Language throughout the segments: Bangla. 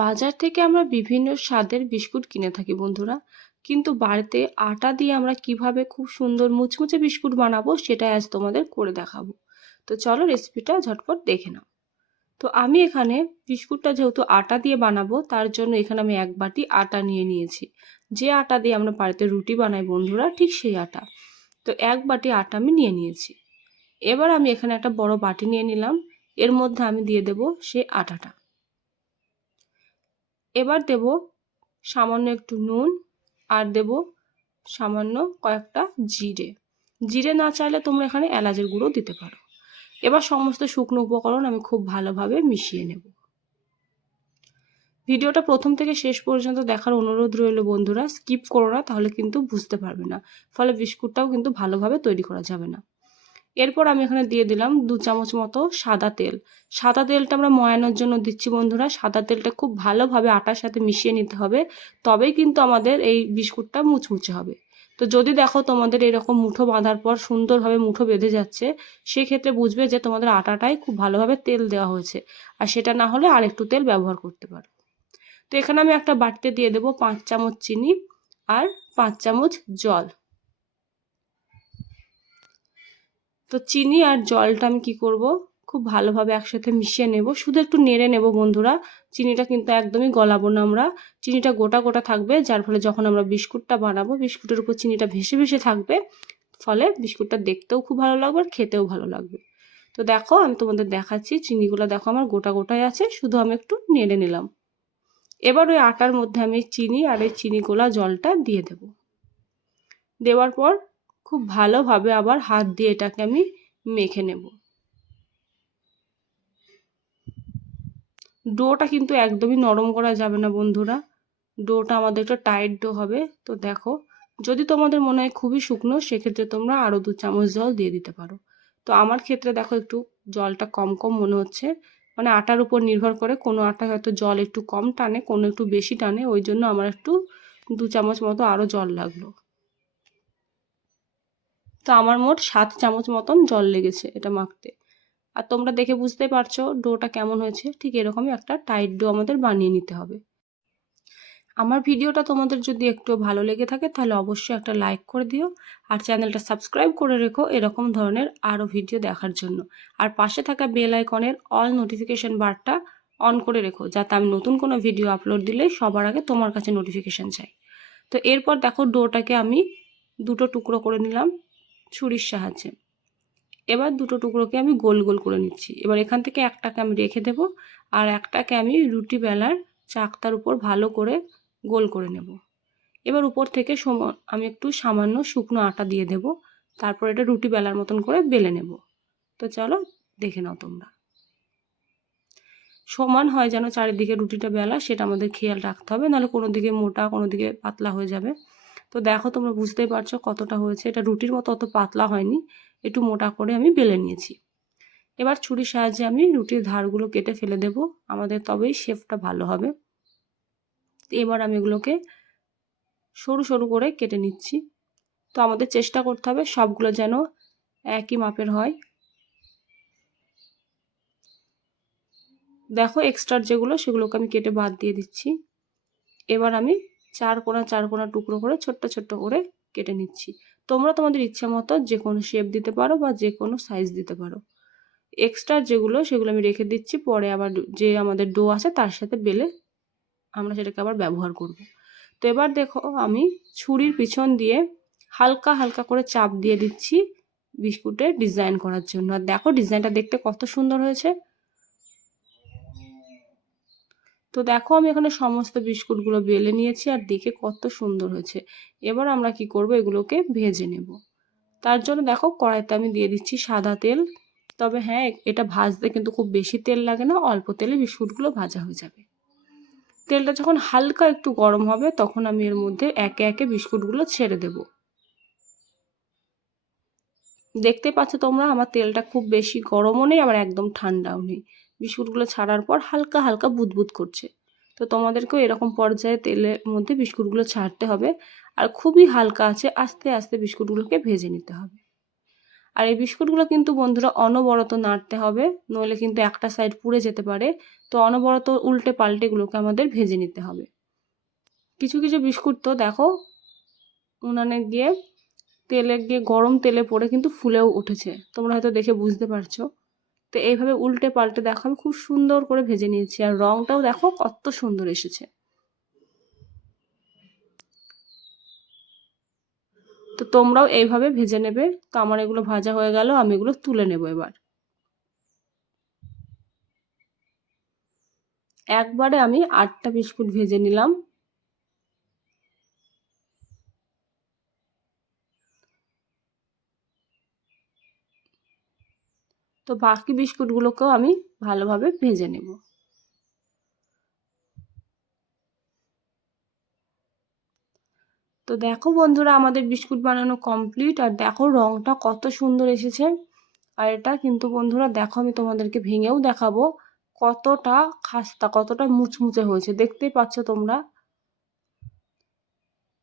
বাজার থেকে আমরা বিভিন্ন স্বাদের বিস্কুট কিনে থাকি বন্ধুরা, কিন্তু বাড়িতে আটা দিয়ে আমরা কিভাবে খুব সুন্দর মুচমুচে বিস্কুট বানাবো সেটাই আজ তোমাদের করে দেখাবো। তো চলো রেসিপিটা ঝটপট দেখে নাও। তো আমি এখানে বিস্কুটটা যেহেতু আটা দিয়ে বানাবো, তার জন্য এখানে আমি 1 বাটি আটা নিয়ে নিয়েছি। যে আটা দিয়ে আমরা বাড়িতে রুটি বানাই বন্ধুরা, ঠিক সেই আটা। তো 1 বাটি আটা আমি নিয়ে নিয়েছি। এবার আমি এখানে একটা বড় বাটি নিয়ে নিলাম, এর মধ্যে আমি দিয়ে দেব সেই আটাটা। এবার দেব সামান্য একটু নুন, আর দেব সামান্য কয়েকটা জিরে। জিরে না চাইলে তোমরা এখানে এলাচের গুঁড়ো দিতে পারো। এবার সমস্ত শুকনো উপকরণ আমি খুব ভালোভাবে মিশিয়ে নেব। ভিডিওটা প্রথম থেকে শেষ পর্যন্ত দেখার অনুরোধ রইল বন্ধুরা, স্কিপ করো না, তাহলে কিন্তু বুঝতে পারবে না, ফলে বিস্কুটটাও কিন্তু ভালোভাবে তৈরি করা যাবে না। এরপর আমি এখানে দিয়ে দিলাম 2 চামচ মতো সাদা তেল। সাদা তেলটা আমরা ময়ানোর জন্য দিচ্ছি বন্ধুরা। সাদা তেলটা খুব ভালোভাবে আটার সাথে মিশিয়ে নিতে হবে, তবেই কিন্তু আমাদের এই বিস্কুটটা মুচমুচে হবে। তো যদি দেখো তোমাদের এরকম মুঠো বাঁধার পর সুন্দরভাবে মুঠো বেঁধে যাচ্ছে, সেক্ষেত্রে বুঝবে যে তোমাদের আটাটাই খুব ভালোভাবে তেল দেওয়া হয়েছে, আর সেটা না হলে আর একটু তেল ব্যবহার করতে পারো। তো এখানে আমি একটা বাটিতে দিয়ে দেবো 5 চামচ চিনি আর 5 চামচ জল। তো চিনি আর জলটা আমি কি করব, খুব ভালোভাবে একসাথে মিশিয়ে নেব। শুধু একটু নেড়ে নেব বন্ধুরা, চিনিটা কিন্তু একদমই গলাবো না আমরা। চিনিটা গোটা গোটা থাকবে, যার ফলে যখন আমরা বিস্কুটটা বানাবো বিস্কুটের উপর চিনিটা ভেসে ভেসে থাকবে, ফলে বিস্কুটটা দেখতেও খুব ভালো লাগবে আর খেতেও ভালো লাগবে। তো দেখো আমি তোমাদের দেখাচ্ছি, চিনিগুলো দেখো আমার গোটা গোটাই আছে, শুধু আমি একটু নেড়ে নিলাম। এবার ওই আটার মধ্যে আমি চিনি আর এই চিনি গোলা জলটা দিয়ে দেব। দেওয়ার পর খুব ভালোভাবে আবার হাত দিয়ে এটাকে আমি মেখে নেব। ডোটা কিন্তু একদমই নরম করা যাবে না বন্ধুরা, ডোটা আমাদের একটু টাইট ডো হবে। তো দেখো, যদি তোমাদের মনে হয় খুবই শুকনো, সেক্ষেত্রে তোমরা আরও 2 চামচ জল দিয়ে দিতে পারো। তো আমার ক্ষেত্রে দেখো একটু জলটা কম কম মনে হচ্ছে, মানে আটার উপর নির্ভর করে, কোনো আটা হয়তো জল একটু কম টানে, কোনো একটু বেশি টানে, ওই জন্য আমার একটু 2 চামচ মতো আরও জল লাগলো। তো আমার মোট 7 চামচ মতন জল লেগেছে এটা মাখতে। আর তোমরা দেখে বুঝতে পারছো ডোটা কেমন হয়েছে, ঠিক এরকমই একটা টাইট ডো আমাদের বানিয়ে নিতে হবে। আমার ভিডিওটা তোমাদের যদি একটু ভালো লেগে থাকে তাহলে অবশ্যই একটা লাইক করে দিও, আর চ্যানেলটা সাবস্ক্রাইব করে রেখো এরকম ধরনের আরও ভিডিও দেখার জন্য। আর পাশে থাকা বেল আইকনের অল নোটিফিকেশন বারটা অন করে রেখো, যাতে আমি নতুন কোনো ভিডিও আপলোড দিলে সবার আগে তোমার কাছে নোটিফিকেশান চাই। তো এরপর দেখো ডোটাকে আমি 2টো টুকরো করে নিলাম ছুরির সাহায্যে। এবার 2টো টুকরোকে আমি গোল গোল করে নিচ্ছি। এবার এখান থেকে একটাকে আমি রেখে দেব, আর একটাকে আমি রুটি বেলার চাকতার উপর ভালো করে গোল করে নেব। এবার উপর থেকে আমি একটু সামান্য শুকনো আটা দিয়ে দেব, তারপর এটা রুটি বেলার মতন করে বেলে নেব। তো চলো দেখে নাও তোমরা। সমান হয় যেন চারিদিকে রুটিটা বেলা, সেটা আমাদের খেয়াল রাখতে হবে, নাহলে কোনো দিকে মোটা কোনো দিকে পাতলা হয়ে যাবে। তো দেখো তোমরা বুঝতেই পারছো কতটা হয়েছে, এটা রুটির মতো অত পাতলা হয়নি, একটু মোটা করে আমি বেলে নিয়েছি। এবার ছুরির সাহায্যে আমি রুটির ধারগুলো কেটে ফেলে দেব, আমাদের তবেই শেপটা ভালো হবে। এবার আমি এগুলোকে সরু সরু করে কেটে নিচ্ছি। তো আমাদের চেষ্টা করতে হবে সবগুলো যেন একই মাপের হয়। দেখো এক্সট্রা যেগুলো, সেগুলোকে আমি কেটে বাদ দিয়ে দিচ্ছি। এবার আমি 4 কোণা 4 কোণা টুকরো করে ছোট্ট ছোট্ট করে কেটে নিচ্ছি। তোমরা তোমাদের ইচ্ছা মতো যে কোনো শেপ দিতে পারো বা যে কোনো সাইজ দিতে পারো। এক্সট্রা যেগুলো সেগুলো আমি রেখে দিচ্ছি, পরে আবার যে আমাদের ডো আছে তার সাথে বেলে আমরা সেটাকে আবার ব্যবহার করব। তো এবার দেখো আমি ছুরির পিছন দিয়ে হালকা হালকা করে চাপ দিয়ে দিচ্ছি বিস্কুটের ডিজাইন করার জন্য। আর দেখো ডিজাইনটা দেখতে কত সুন্দর হয়েছে। তো দেখো আমি এখানে সমস্ত বিস্কুটগুলো বেলে নিয়েছি, আর দেখে কত সুন্দর হয়েছে। এবার আমরা কি করব, এগুলোকে ভেজে নেব। তার জন্য দেখো কড়াইতে আমি দিয়ে দিচ্ছি সাদা তেল। তবে হ্যাঁ, এটা ভাজতে কিন্তু খুব বেশি তেল লাগে না, অল্প তেলে বিস্কুটগুলো ভাজা হয়ে যাবে। তেলটা যখন হালকা একটু গরম হবে, তখন আমি এর মধ্যে একে একে বিস্কুটগুলো ছেড়ে দেব। দেখতে পাচ্ছ তোমরা আমার তেলটা খুব বেশি গরমও নেই, আবার একদম ঠান্ডাও নেই। বিস্কুটগুলো ছাড়ার পর হালকা হালকা বুদবুদ করছে। তো তোমাদেরকেও এরকম পর্যায়ে তেলের মধ্যে বিস্কুটগুলো ছাড়তে হবে, আর খুবই হালকা আছে আস্তে আস্তে বিস্কুটগুলোকে ভেজে নিতে হবে। আর এই বিস্কুটগুলো কিন্তু বন্ধুরা অনবরত নাড়তে হবে, নইলে কিন্তু একটা সাইড পুড়ে যেতে পারে। তো অনবরত উল্টে পাল্টে এগুলোকে আমাদের ভেজে নিতে হবে। কিছু কিছু বিস্কুট তো দেখো উনানে গিয়ে গরম তেলে পড়ে কিন্তু ফুলেও উঠেছে, তোমরা হয়তো দেখে বুঝতে পারছো। তো এইভাবে উল্টে পাল্টে দেখো আমি খুব সুন্দর করে ভেজে নিয়েছি, আর রংটাও দেখো কত সুন্দর এসেছে। তো তোমরাও এইভাবে ভেজে নেবে। তো আমার এগুলো ভাজা হয়ে গেল, আমি এগুলো তুলে নেব এবার। একবারে আমি 8টা বিস্কুট ভেজে নিলাম। তো বাকি বিস্কুটগুলোকেও আমি ভালোভাবে ভেজে নেব। তো দেখো বন্ধুরা আমাদের বিস্কুট বানানো কমপ্লিট, আর দেখো রংটা কত সুন্দর এসেছে। আর এটা কিন্তু বন্ধুরা দেখো আমি তোমাদেরকে ভেঙেও দেখাবো কতটা খাস্তা, কতটা মুচমুচে হয়েছে, দেখতেই পাচ্ছ তোমরা।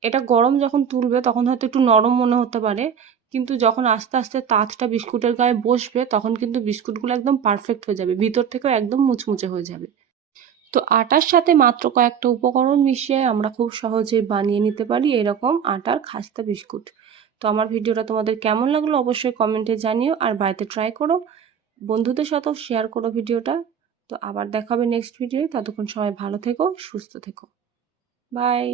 এটা গরম যখন তুলবে তখন হয়তো একটু নরম মনে হতে পারে, কিন্তু যখন আস্তে আস্তে তাতটা বিস্কুটের গায়ে বসবে তখন কিন্তু বিস্কুটগুলো একদম পারফেক্ট হয়ে যাবে, ভিতর থেকেও একদম মুচমুচে হয়ে যাবে। তো আটার সাথে মাত্র কয়েকটা উপকরণ মিশিয়ে আমরা খুব সহজেই বানিয়ে নিতে পারি এরকম আটার খাস্তা বিস্কুট। তো আমার ভিডিওটা তোমাদের কেমন লাগলো অবশ্যই কমেন্টে জানিও, আর বাড়িতে ট্রাই করো, বন্ধুদের সাথেও শেয়ার করো ভিডিওটা। তো আবার দেখা হবে নেক্সট ভিডিওয়ে, ততক্ষণ সবাই ভালো থেকো, সুস্থ থেকো, বাই।